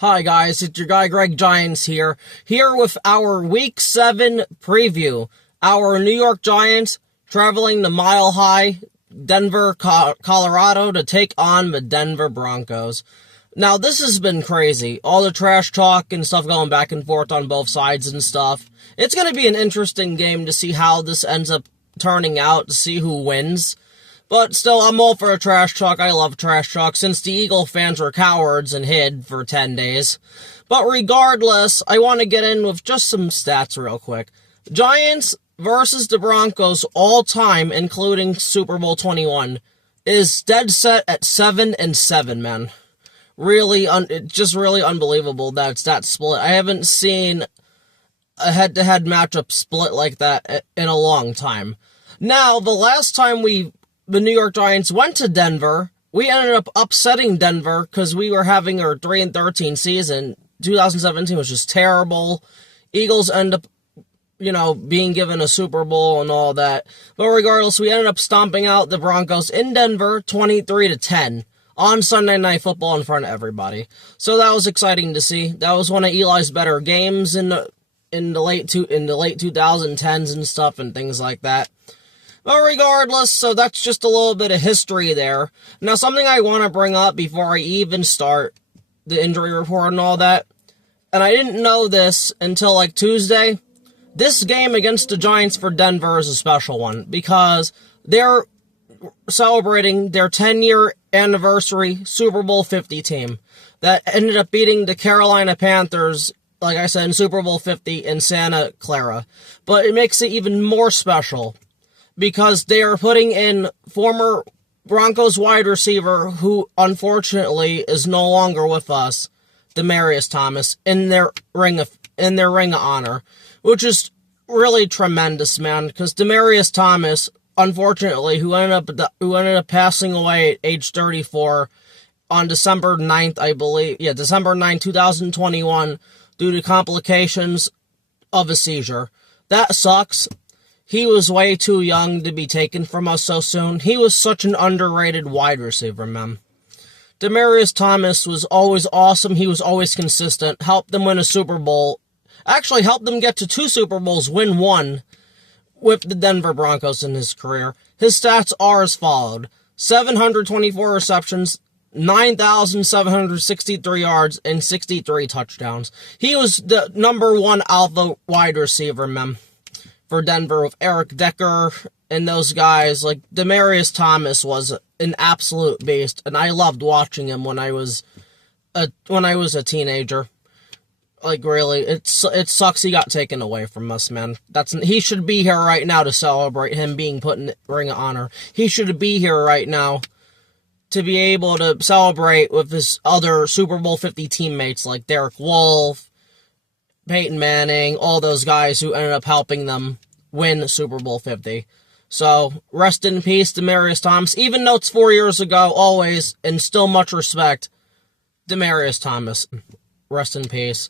Hi guys, it's your guy Greg Giants here with our Week 7 preview. Our New York Giants traveling to Mile High, Denver, Colorado to take on the Denver Broncos. Now this has been crazy, all the trash talk and stuff going back and forth on both sides and stuff. It's going to be an interesting game to see how this ends up turning out, to see who wins. But still, I'm all for a trash talk. I love trash talk since the Eagle fans were cowards and hid for 10 days. But regardless, I want to get in with just some stats real quick. Giants versus the Broncos all time, including Super Bowl 21, is dead set at 7-7, man. Really, just really unbelievable that it's that split. I haven't seen a head-to-head matchup split like that in a long time. Now, the last time the New York Giants went to Denver, we ended up upsetting Denver because we were having our 3-13 season. 2017 was just terrible. Eagles end up, being given a Super Bowl and all that. But regardless, we ended up stomping out the Broncos in Denver 23-10 on Sunday Night Football in front of everybody. So that was exciting to see. That was one of Eli's better games in the late 2010s and stuff and things like that. But regardless, so that's just a little bit of history there. Now, something I want to bring up before I even start the injury report and all that, and I didn't know this until Tuesday, this game against the Giants for Denver is a special one because they're celebrating their 10-year anniversary Super Bowl 50 team that ended up beating the Carolina Panthers, like I said, in Super Bowl 50 in Santa Clara. But it makes it even more special because they are putting in former Broncos wide receiver, who unfortunately is no longer with us, Demaryius Thomas, in their ring of honor, which is really tremendous, man. Because Demaryius Thomas, unfortunately, who ended up passing away at age 34 on December 9th, I believe, December 9th, 2021, due to complications of a seizure. That sucks. He was way too young to be taken from us so soon. He was such an underrated wide receiver, man. Demaryius Thomas was always awesome. He was always consistent. Helped them win a Super Bowl. Actually, helped them get to 2 Super Bowls, win 1 with the Denver Broncos in his career. His stats are as followed: 724 receptions, 9,763 yards, and 63 touchdowns. He was the number 1 alpha wide receiver, man, for Denver with Eric Decker and those guys. Demaryius Thomas was an absolute beast, and I loved watching him when I was a teenager. Really, it sucks he got taken away from us, man. He should be here right now to celebrate him being put in the Ring of Honor. He should be here right now to be able to celebrate with his other Super Bowl 50 teammates like Derek Wolfe, Peyton Manning, all those guys who ended up helping them win Super Bowl 50. So, rest in peace, Demaryius Thomas. Even though it's 4 years ago, always, and still much respect, Demaryius Thomas. Rest in peace.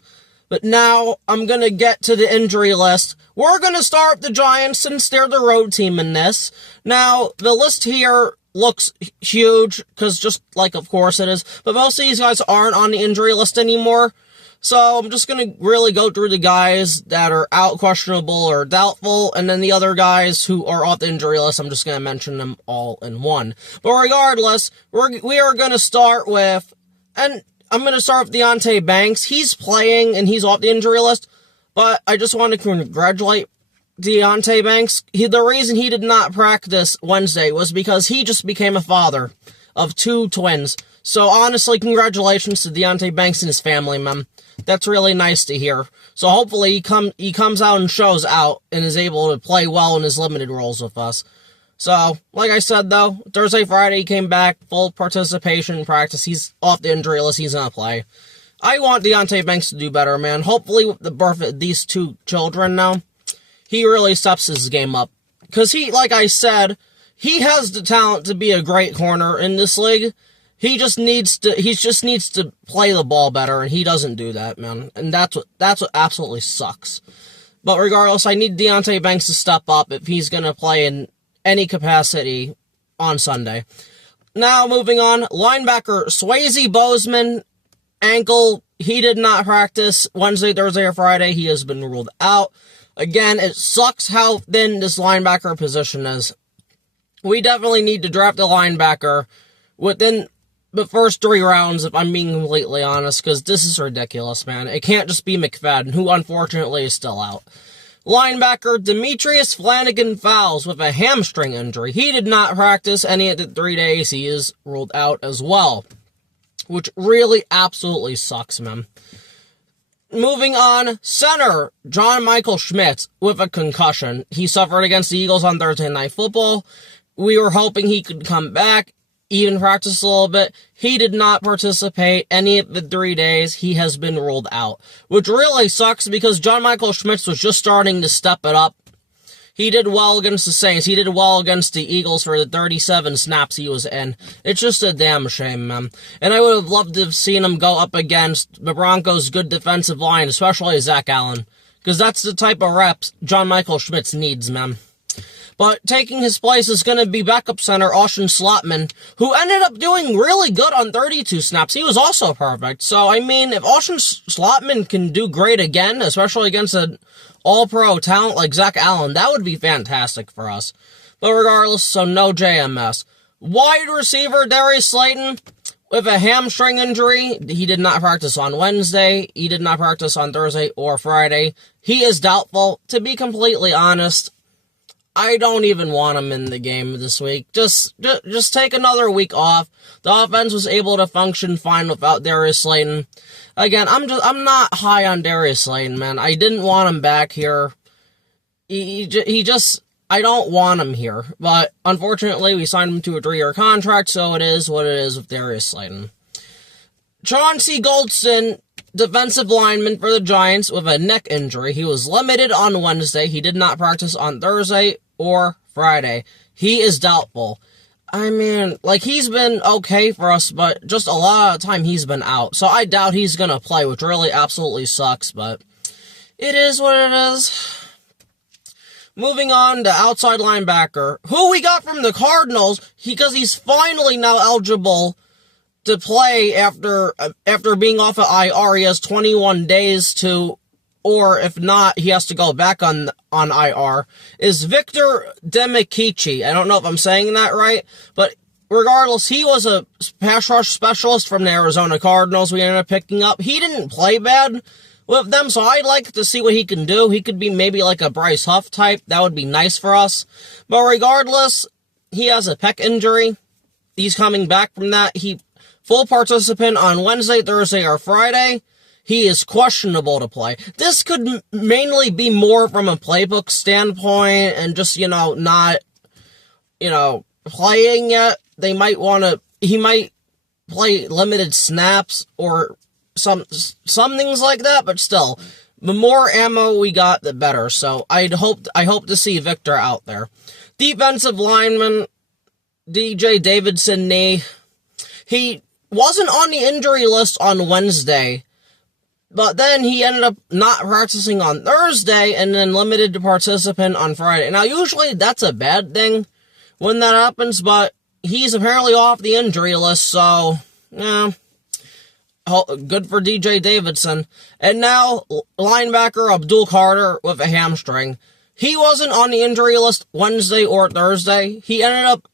But now, I'm going to get to the injury list. We're going to start with the Giants since they're the road team in this. Now, the list here looks huge, because of course it is, but most of these guys aren't on the injury list anymore. So I'm just going to really go through the guys that are out, questionable, or doubtful, and then the other guys who are off the injury list, I'm just going to mention them all in one. But regardless, we are going to start with, and I'm going to start with Deonte Banks. He's playing, and he's off the injury list, but I just want to congratulate Deonte Banks. The reason he did not practice Wednesday was because he just became a father of 2 twins. So honestly, congratulations to Deonte Banks and his family, man. That's really nice to hear. So hopefully he comes out and shows out and is able to play well in his limited roles with us. So, like I said though, Thursday, Friday he came back, full participation in practice. He's off the injury list, he's gonna play. I want Deonte Banks to do better, man. Hopefully with the birth of these 2 children now, he really steps his game up. Because like I said, he has the talent to be a great corner in this league. He just needs to play the ball better, and he doesn't do that, man. And that's what absolutely sucks. But regardless, I need Deonte Banks to step up if he's going to play in any capacity on Sunday. Now, moving on, linebacker Swayze Bozeman, ankle he did not practice Wednesday, Thursday, or Friday. He has been ruled out. Again, it sucks how thin this linebacker position is. We definitely need to draft a linebacker within the first 3 rounds, if I'm being completely honest, because this is ridiculous, man. It can't just be McFadden, who unfortunately is still out. Linebacker Demetrius Flanagan-Fowles with a hamstring injury. He did not practice any of the 3 days. He is ruled out as well, which really absolutely sucks, man. Moving on, center John Michael Schmitz with a concussion. He suffered against the Eagles on Thursday Night Football. We were hoping he could come back, even practice a little bit. He did not participate any of the 3 days. He has been ruled out, which really sucks because John Michael Schmitz was just starting to step it up. He did well against the Saints. He did well against the Eagles for the 37 snaps he was in. It's just a damn shame, man. And I would have loved to have seen him go up against the Broncos' good defensive line, especially Zach Allen, because that's the type of reps John Michael Schmitz needs, man. But taking his place is going to be backup center Austin Slotman, who ended up doing really good on 32 snaps. He was also perfect. So, I mean, if Austin Slotman can do great again, especially against an all-pro talent like Zach Allen, that would be fantastic for us. But regardless, so no JMS. Wide receiver Darius Slayton with a hamstring injury. He did not practice on Wednesday. He did not practice on Thursday or Friday. He is doubtful. To be completely honest, I don't even want him in the game this week. Just take another week off. The offense was able to function fine without Darius Slayton. Again, I'm not high on Darius Slayton, man. I didn't want him back here. I don't want him here. But unfortunately, we signed him to a 3-year contract, so it is what it is with Darius Slayton. Chauncey Goldston, defensive lineman for the Giants with a neck injury. He was limited on Wednesday. He did not practice on Thursday or Friday. He is doubtful. I mean, like, he's been okay for us, but just a lot of time he's been out. So I doubt he's going to play, which really absolutely sucks, but it is what it is. Moving on to outside linebacker, who we got from the Cardinals, because he's finally now eligible to play after being off of IR. He has 21 days to, or if not, he has to go back on IR, is Victor Demikici. I don't know if I'm saying that right, but regardless, he was a pass rush specialist from the Arizona Cardinals we ended up picking up. He didn't play bad with them, so I'd like to see what he can do. He could be maybe like a Bryce Huff type. That would be nice for us. But regardless, he has a pec injury. He's coming back from that. He full participant on Wednesday, Thursday, or Friday. He is questionable to play. This could mainly be more from a playbook standpoint and just, not, playing yet. He might play limited snaps or some things like that, but still, the more ammo we got, the better. So I hope to see Victor out there. Defensive lineman DJ Davidson knee. He wasn't on the injury list on Wednesday, but then he ended up not practicing on Thursday and then limited to participant on Friday. Now, usually that's a bad thing when that happens, but he's apparently off the injury list, so, yeah, good for DJ Davidson. And now, linebacker Abdul Carter with a hamstring. He wasn't on the injury list Wednesday or Thursday. He ended up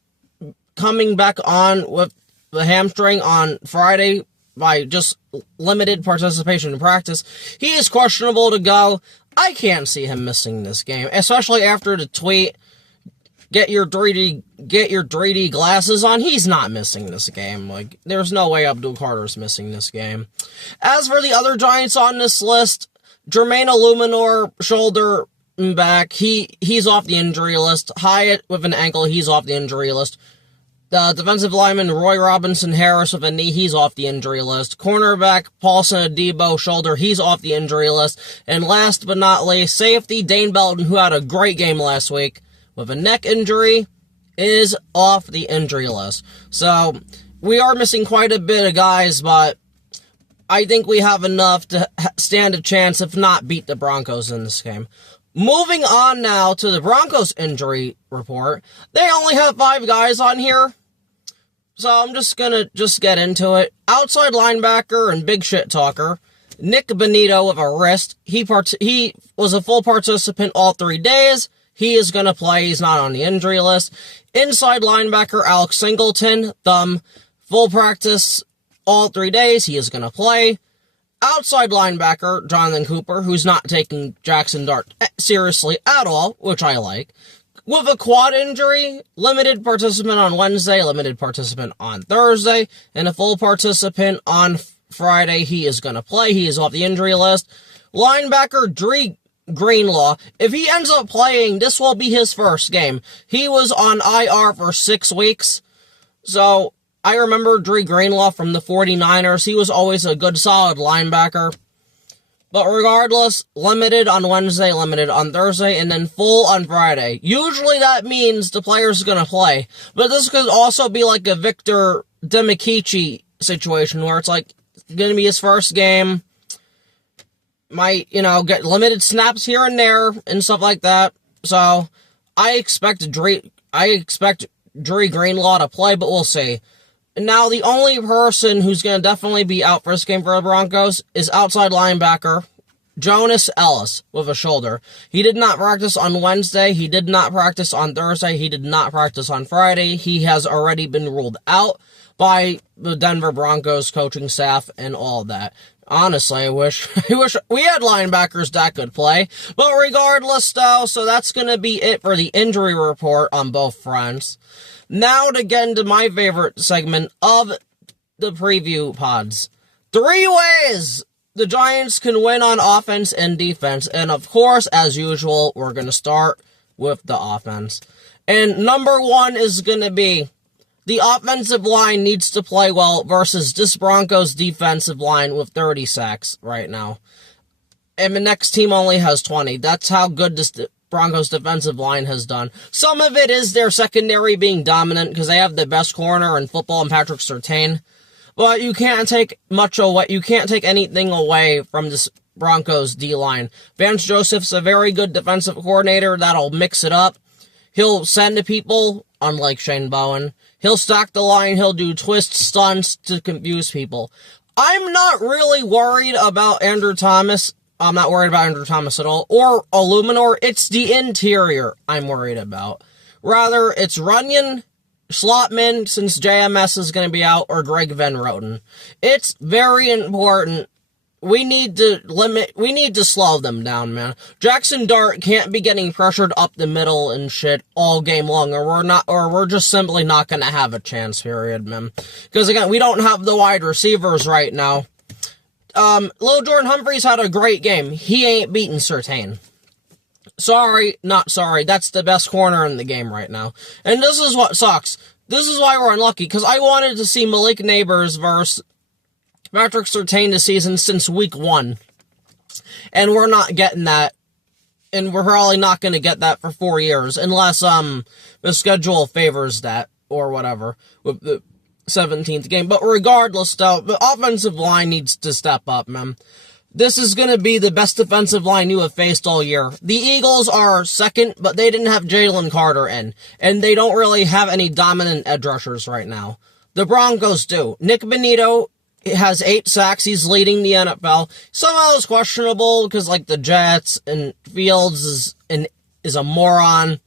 coming back on with the hamstring on Friday by just limited participation in practice. He is questionable to go. I can't see him missing this game, especially after the tweet, get your 3D glasses on. He's not missing this game. Like, there's no way Abdul Carter's missing this game. As for the other Giants on this list, Jermaine Illuminor, shoulder and back, he's off the injury list. Hyatt with an ankle, he's off the injury list. The defensive lineman Roy Robinson Harris with a knee, he's off the injury list. Cornerback Paulson Adebo, shoulder, he's off the injury list. And last but not least, safety Dane Belton, who had a great game last week with a neck injury, is off the injury list. So, we are missing quite a bit of guys, but I think we have enough to stand a chance, if not beat the Broncos in this game. Moving on now to the Broncos injury report. They only have 5 guys on here, so I'm just gonna get into it. Outside linebacker and big shit talker, Nick Bonito with a wrist. He was a full participant all 3 days. He is going to play. He's not on the injury list. Inside linebacker Alex Singleton, thumb, full practice all 3 days. He is going to play. Outside linebacker Jonathan Cooper, who's not taking Jackson Dart seriously at all, which I like. With a quad injury, limited participant on Wednesday, limited participant on Thursday, and a full participant on Friday. He is going to play. He is off the injury list. Linebacker Dre Greenlaw. If he ends up playing, this will be his first game. He was on IR for 6 weeks. So, I remember Dre Greenlaw from the 49ers. He was always a good, solid linebacker. But regardless, limited on Wednesday, limited on Thursday, and then full on Friday. Usually that means the player's going to play. But this could also be like a Victor Demichici situation where it's like going to be his first game. Might, get limited snaps here and there and stuff like that. So, I expect Dre Greenlaw to play, but we'll see. Now, the only person who's going to definitely be out for this game for the Broncos is outside linebacker Jonas Ellis with a shoulder. He did not practice on Wednesday. He did not practice on Thursday. He did not practice on Friday. He has already been ruled out by the Denver Broncos coaching staff and all that. Honestly, I wish we had linebackers that could play. But regardless, though, so that's going to be it for the injury report on both fronts. Now to get into my favorite segment of the preview pods. 3 ways the Giants can win on offense and defense. And of course, as usual, we're going to start with the offense. And number 1 is going to be the offensive line needs to play well versus this Broncos defensive line with 30 sacks right now. And the next team only has 20. That's how good this Broncos defensive line has done. Some of it is their secondary being dominant because they have the best corner in football in Patrick Surtain. But you can't take much away. You can't take anything away from this Broncos D-line. Vance Joseph's a very good defensive coordinator that'll mix it up. He'll send to people, unlike Shane Bowen. He'll stack the line. He'll do twist stunts to confuse people. I'm not really worried about Andrew Thomas. I'm not worried about Andrew Thomas at all. Or Illuminor. It's the interior I'm worried about. Rather, it's Runyon, Slotman, since JMS is going to be out, or Greg Van Roten. It's very important. We need to slow them down, man. Jackson Dart can't be getting pressured up the middle and shit all game long, or we're just simply not going to have a chance, period, man. Because again, we don't have the wide receivers right now. Lil Jordan Humphries had a great game. He ain't beating Surtain. Sorry, not sorry. That's the best corner in the game right now. And this is what sucks. This is why we're unlucky, because I wanted to see Malik Neighbors versus Patrick Surtain this season since week 1. And we're not getting that. And we're probably not going to get that for 4 years. Unless, the schedule favors that. Or whatever. With the 17th game. But regardless, though, the offensive line needs to step up, man. This is going to be the best defensive line you have faced all year. The Eagles are second, but they didn't have Jalen Carter in. And they don't really have any dominant edge rushers right now. The Broncos do. Nick Bonito has 8 sacks. He's leading the NFL. Somehow it's questionable because, like, the Jets and Fields is a moron.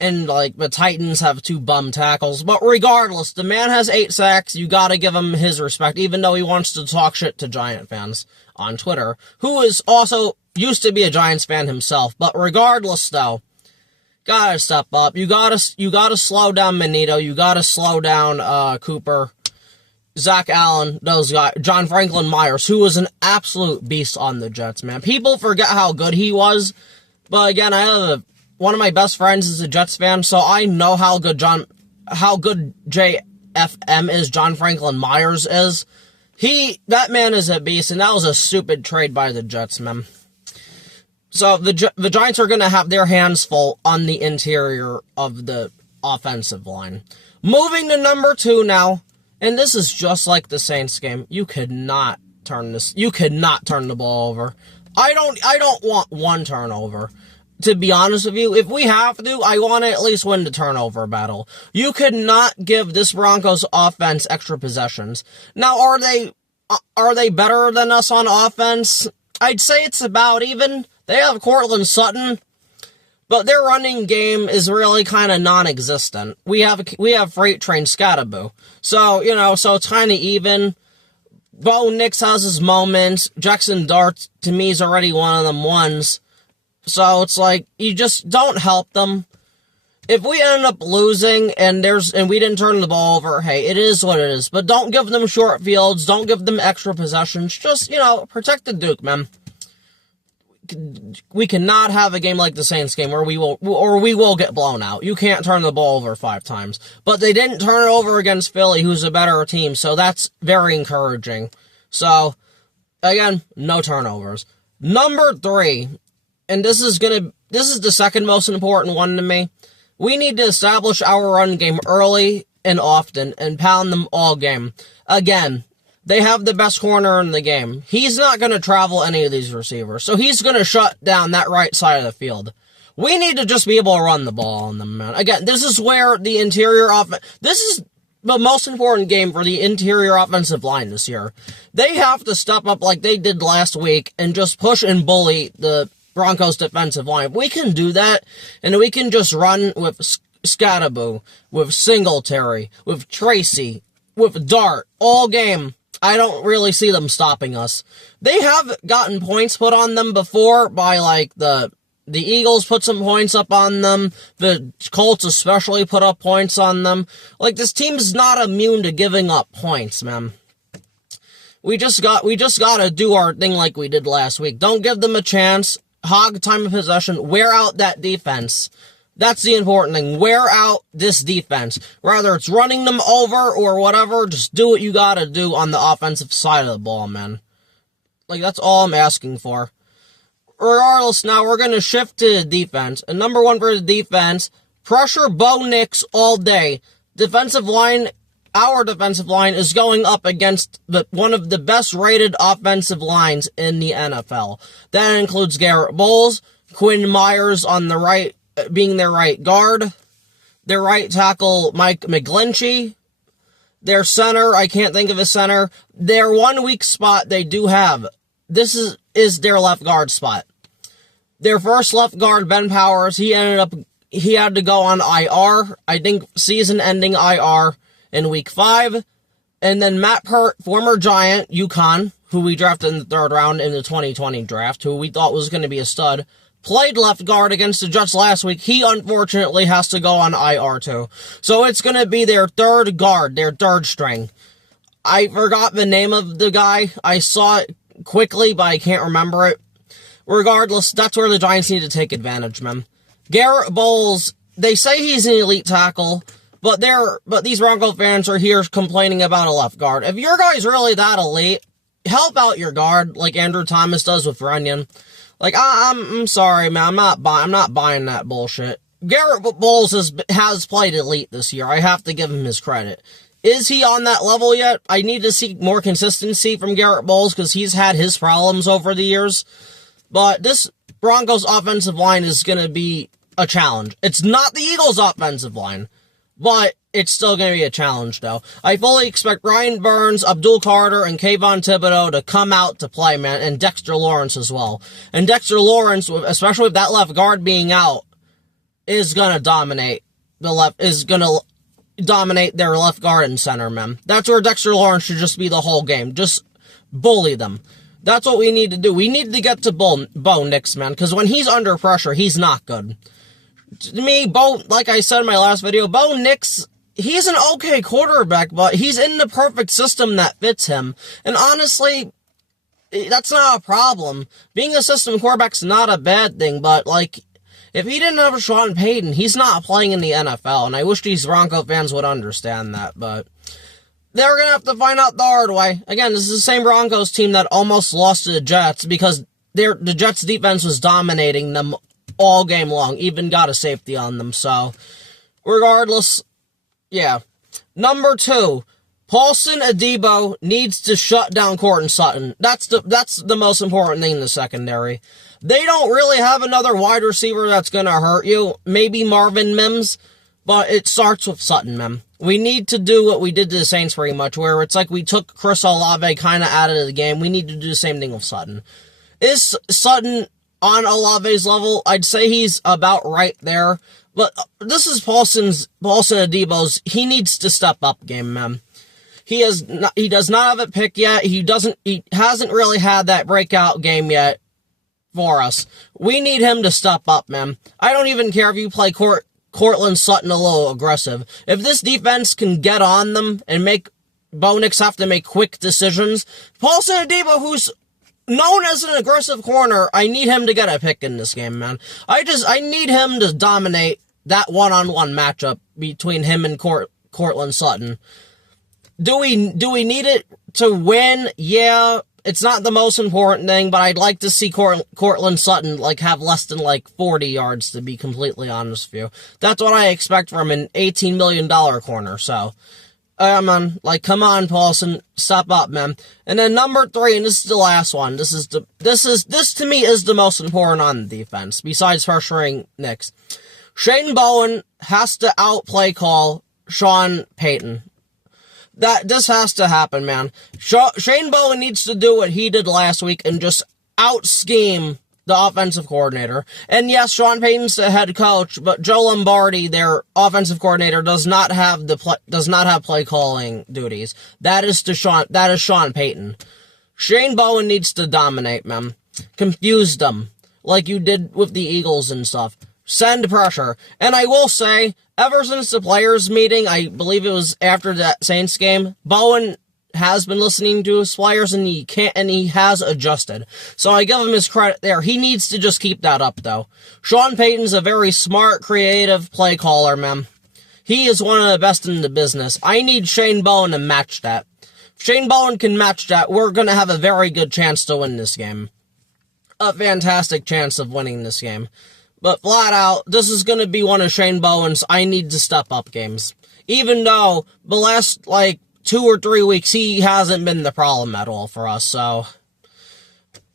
And, like, the Titans have 2 bum tackles. But regardless, the man has 8 sacks. You gotta give him his respect, even though he wants to talk shit to Giant fans on Twitter, who is also used to be a Giants fan himself. But regardless, though, gotta step up. You gotta slow down Bonito. You gotta slow down Cooper, Zach Allen, those guys, John Franklin Myers, who was an absolute beast on the Jets, man. People forget how good he was, but again, one of my best friends is a Jets fan, so I know how good JFM is, John Franklin Myers is. That man is a beast, and that was a stupid trade by the Jets, man. So the Giants are going to have their hands full on the interior of the offensive line. Moving to number 2 now. And this is just like the Saints game. You could not turn the ball over. I don't want one turnover. To be honest with you, if we have to, I want to at least win the turnover battle. You could not give this Broncos offense extra possessions. Now, are they Are they better than us on offense? I'd say it's about even. They have Cortland Sutton, but their running game is really kind of non-existent. We have Freight Train Scatterboo. So, so it's kind of even. Bo Nix has his moments. Jackson Dart, to me, is already one of them ones. So it's like, you just don't help them. If we end up losing and we didn't turn the ball over, hey, it is what it is. But don't give them short fields. Don't give them extra possessions. Just, protect the Duke, man. We cannot have a game like the Saints game where we will get blown out. You can't turn the ball over 5 times. But they didn't turn it over against Philly, who's a better team, so that's very encouraging. So, again, no turnovers. Number 3, and this is the second most important one to me. We need to establish our run game early and often and pound them all game. Again, they have the best corner in the game. He's not going to travel any of these receivers, so he's going to shut down that right side of the field. We need to just be able to run the ball on them, man. Again, this is where the interior offense... This is the most important game for the interior offensive line this year. They have to step up like they did last week and just push and bully the Broncos defensive line. We can do that, and we can just run with Scatterboo, with Singletary, with Tracy, with Dart, all game. I don't really see them stopping us. They have gotten points put on them before by, like, the Eagles put some points up on them. The Colts especially put up points on them. Like, this team's not immune to giving up points, man. We just gotta do our thing like we did last week. Don't give them a chance. Hog time of possession. Wear out that defense. That's the important thing. Wear out this defense. Whether it's running them over or whatever, just do what you gotta do on the offensive side of the ball, man. Like, that's all I'm asking for. Regardless, now we're gonna shift to defense. And number 1 for the defense, pressure Bo Nix all day. Defensive line, our defensive line is going up against one of the best rated offensive lines in the NFL. That includes Garrett Bowles, Quinn Myers on the right, being their right guard, their right tackle, Mike McGlinchey, their center, I can't think of a center, their one weak spot they do have, this is their left guard spot. Their first left guard, Ben Powers, he had to go on IR, I think season-ending IR in week 5, and then Matt Pert, former Giant, UConn, who we drafted in the 3rd round in the 2020 draft, who we thought was going to be a stud, played left guard against the Jets last week. He unfortunately has to go on IR too. So it's going to be their 3rd guard, their 3rd string. I forgot the name of the guy. I saw it quickly, but I can't remember it. Regardless, that's where the Giants need to take advantage, man. Garrett Bowles, they say he's an elite tackle, but these Bronco fans are here complaining about a left guard. If your guy's really that elite, help out your guard like Andrew Thomas does with Runyon. Like, I'm sorry, man. I'm not buying that bullshit. Garrett Bowles has played elite this year. I have to give him his credit. Is he on that level yet? I need to see more consistency from Garrett Bowles because he's had his problems over the years. But this Broncos offensive line is going to be a challenge. It's not the Eagles offensive line, but it's still going to be a challenge, though. I fully expect Ryan Burns, Abdul Carter, and Kayvon Thibodeau to come out to play, man, and Dexter Lawrence as well. And Dexter Lawrence, especially with that left guard being out, is going to dominate their left guard and center, man. That's where Dexter Lawrence should just be the whole game. Just bully them. That's what we need to do. We need to get to Bo Nix, man, because when he's under pressure, he's not good. To me, like I said in my last video, Bo Nix, he's an okay quarterback, but he's in the perfect system that fits him. And honestly, that's not a problem. Being a system quarterback's not a bad thing, but, like, if he didn't have Sean Payton, he's not playing in the NFL, and I wish these Bronco fans would understand that, but they're going to have to find out the hard way. Again, this is the same Broncos team that almost lost to the Jets because the Jets' defense was dominating them all game long, even got a safety on them, so regardless, yeah. Number 2, Paulson Adebo needs to shut down Cortland Sutton. That's the most important thing in the secondary. They don't really have another wide receiver that's going to hurt you. Maybe Marvin Mims, But it starts with Sutton, man. We need to do what we did to the Saints pretty much, where it's like we took Chris Olave kind of out of the game. We need to do the same thing with Sutton. Is Sutton on Olave's level? I'd say he's about right there. But this is Paulson Adebo's. He needs to step up game, man. He does not have a pick yet. He hasn't really had that breakout game yet for us. We need him to step up, man. I don't even care if you play Cortland Sutton a little aggressive. If this defense can get on them and make Bo Nix have to make quick decisions, Paulson Adebo, who's known as an aggressive corner, I need him to get a pick in this game, man. I need him to dominate that one-on-one matchup between him and Cortland Sutton. Do we need it to win? Yeah, it's not the most important thing, but I'd like to see Cortland Sutton, like, have less than, like, 40 yards, to be completely honest with you. That's what I expect from an $18 million corner, so. Man, like, come on, Paulson, step up, man. And then number 3, and this is the last one. This to me is the most important on the defense, besides pressuring Nix. Shane Bowen has to outplay call Sean Payton. This has to happen, man. Shane Bowen needs to do what he did last week and just out-scheme the offensive coordinator. And yes, Sean Payton's the head coach, but Joe Lombardi, their offensive coordinator, does not have play calling duties. That is Sean Payton. Shane Bowen needs to dominate, man. Confuse them, like you did with the Eagles and stuff. Send pressure. And I will say, ever since the players' meeting, I believe it was after that Saints game, Bowen has been listening to his players, and he has adjusted. So I give him his credit there. He needs to just keep that up, though. Sean Payton's a very smart, creative play caller, man. He is one of the best in the business. I need Shane Bowen to match that. If Shane Bowen can match that, we're going to have a very good chance to win this game. A fantastic chance of winning this game. But flat out, this is going to be one of Shane Bowen's I need to step up games. Even though the last, 2 or 3 weeks, he hasn't been the problem at all for us, so.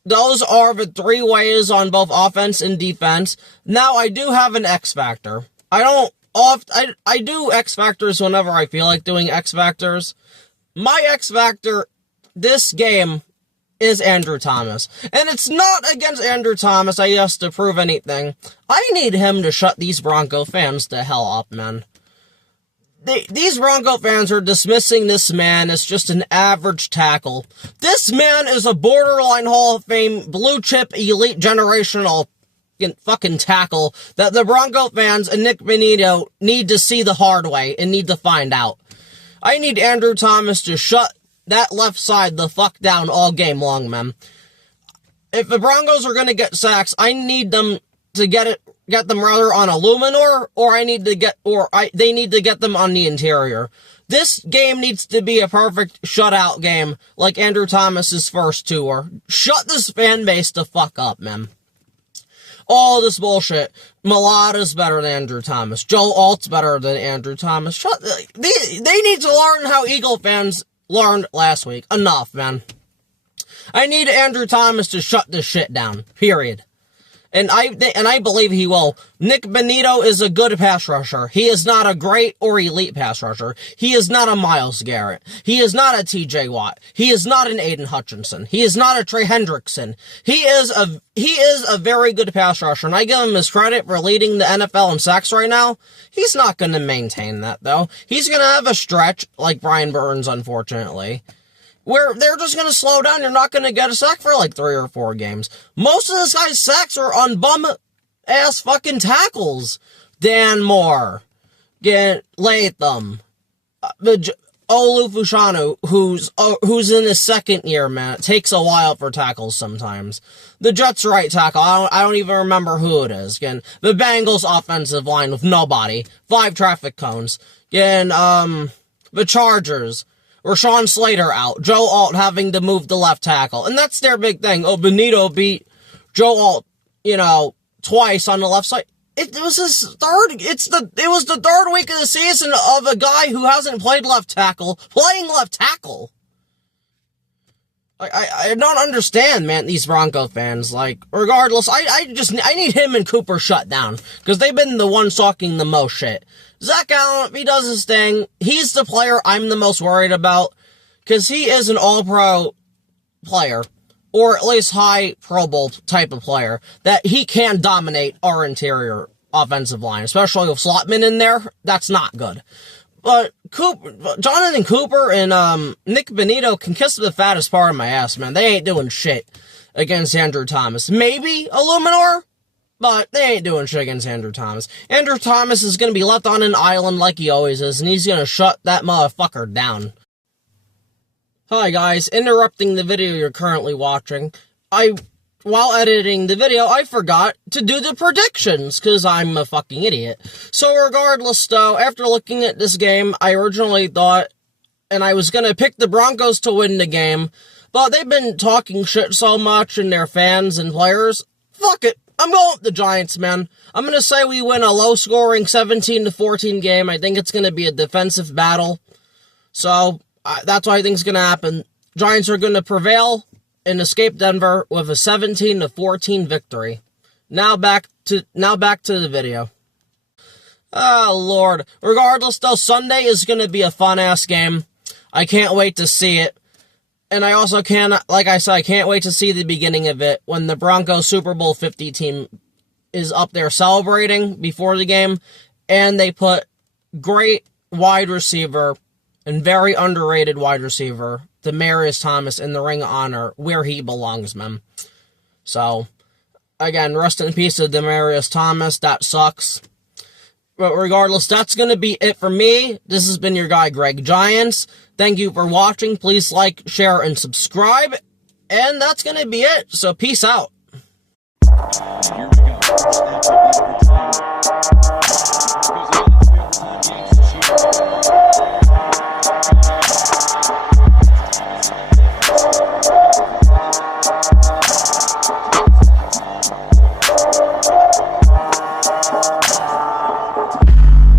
Those are the 3 ways on both offense and defense. Now, I do have an X Factor. I do X Factors whenever I feel like doing X Factors. My X Factor this game is Andrew Thomas. And it's not against Andrew Thomas, I guess, to prove anything. I need him to shut these Bronco fans the hell up, man. These Bronco fans are dismissing this man as just an average tackle. This man is a borderline Hall of Fame, blue-chip, elite, generational fucking tackle that the Bronco fans and Nick Benito need to see the hard way and need to find out. I need Andrew Thomas to shut that left side the fuck down all game long, man. If the Broncos are gonna get sacks, I need them to get them rather on Illuminor, they need to get them on the interior. This game needs to be a perfect shutout game, like Andrew Thomas's first 2 were. Shut this fan base the fuck up, man. All this bullshit. Malata's better than Andrew Thomas. Joe Alt's better than Andrew Thomas. They need to learn how Eagle fans learned last week. Enough, man. I need Andrew Thomas to shut this shit down. Period. And I believe he will. Nick Benito is a good pass rusher. He is not a great or elite pass rusher. He is not a Myles Garrett. He is not a TJ Watt. He is not an Aiden Hutchinson. He is not a Trey Hendrickson. He is a very good pass rusher, and I give him his credit for leading the NFL in sacks right now. He's not going to maintain that, though. He's going to have a stretch, like Brian Burns, unfortunately, where they're just going to slow down. You're not going to get a sack for 3 or 4 games. Most of this guy's sacks are on bum-ass fucking tackles. Dan Moore, Latham, Olu Fushanu, who's in his second year, man. It takes a while for tackles sometimes. The Jets' right tackle, I don't even remember who it is. Again, the Bengals' offensive line with nobody. 5 traffic cones. Again, the Chargers, Rashawn Slater out. Joe Alt having to move the left tackle. And that's their big thing. Oh, Benito beat Joe Alt, twice on the left side. It was the 3rd week of the season of a guy who hasn't played left tackle playing left tackle. I don't understand, man, these Bronco fans. Regardless, I need him and Cooper shut down, because they've been the ones talking the most shit. Zach Allen, if he does his thing, he's the player I'm the most worried about, because he is an all-pro player, or at least high Pro Bowl type of player, that he can dominate our interior offensive line, especially with Slotman in there. That's not good. But Jonathan Cooper and Nick Benito can kiss the fattest part of my ass, man. They ain't doing shit against Andrew Thomas. Maybe Illuminor, but they ain't doing shit against Andrew Thomas. Andrew Thomas is going to be left on an island like he always is, and he's going to shut that motherfucker down. Hi guys, interrupting the video you're currently watching. While editing the video, I forgot to do the predictions, because I'm a fucking idiot. So regardless though, after looking at this game, I originally thought, and I was gonna pick the Broncos to win the game, but they've been talking shit so much, and their fans and players, fuck it, I'm going with the Giants, man. I'm gonna say we win a low-scoring 17-14 game. I think it's gonna be a defensive battle. So, that's what I think is gonna happen. Giants are gonna prevail and escape Denver with a 17-14 victory. Now back to the video. Oh, Lord. Regardless, though, Sunday is going to be a fun-ass game. I can't wait to see it. And I also like I said, I can't wait to see the beginning of it when the Broncos Super Bowl 50 team is up there celebrating before the game, and they put great wide receiver and very underrated wide receiver Demaryius Thomas in the Ring of Honor where he belongs, man. So, again, rest in peace to Demaryius Thomas. That sucks. But regardless, that's going to be it for me. This has been your guy, Greg Giants. Thank you for watching. Please like, share, and subscribe. And that's going to be it. So, peace out. Here we go.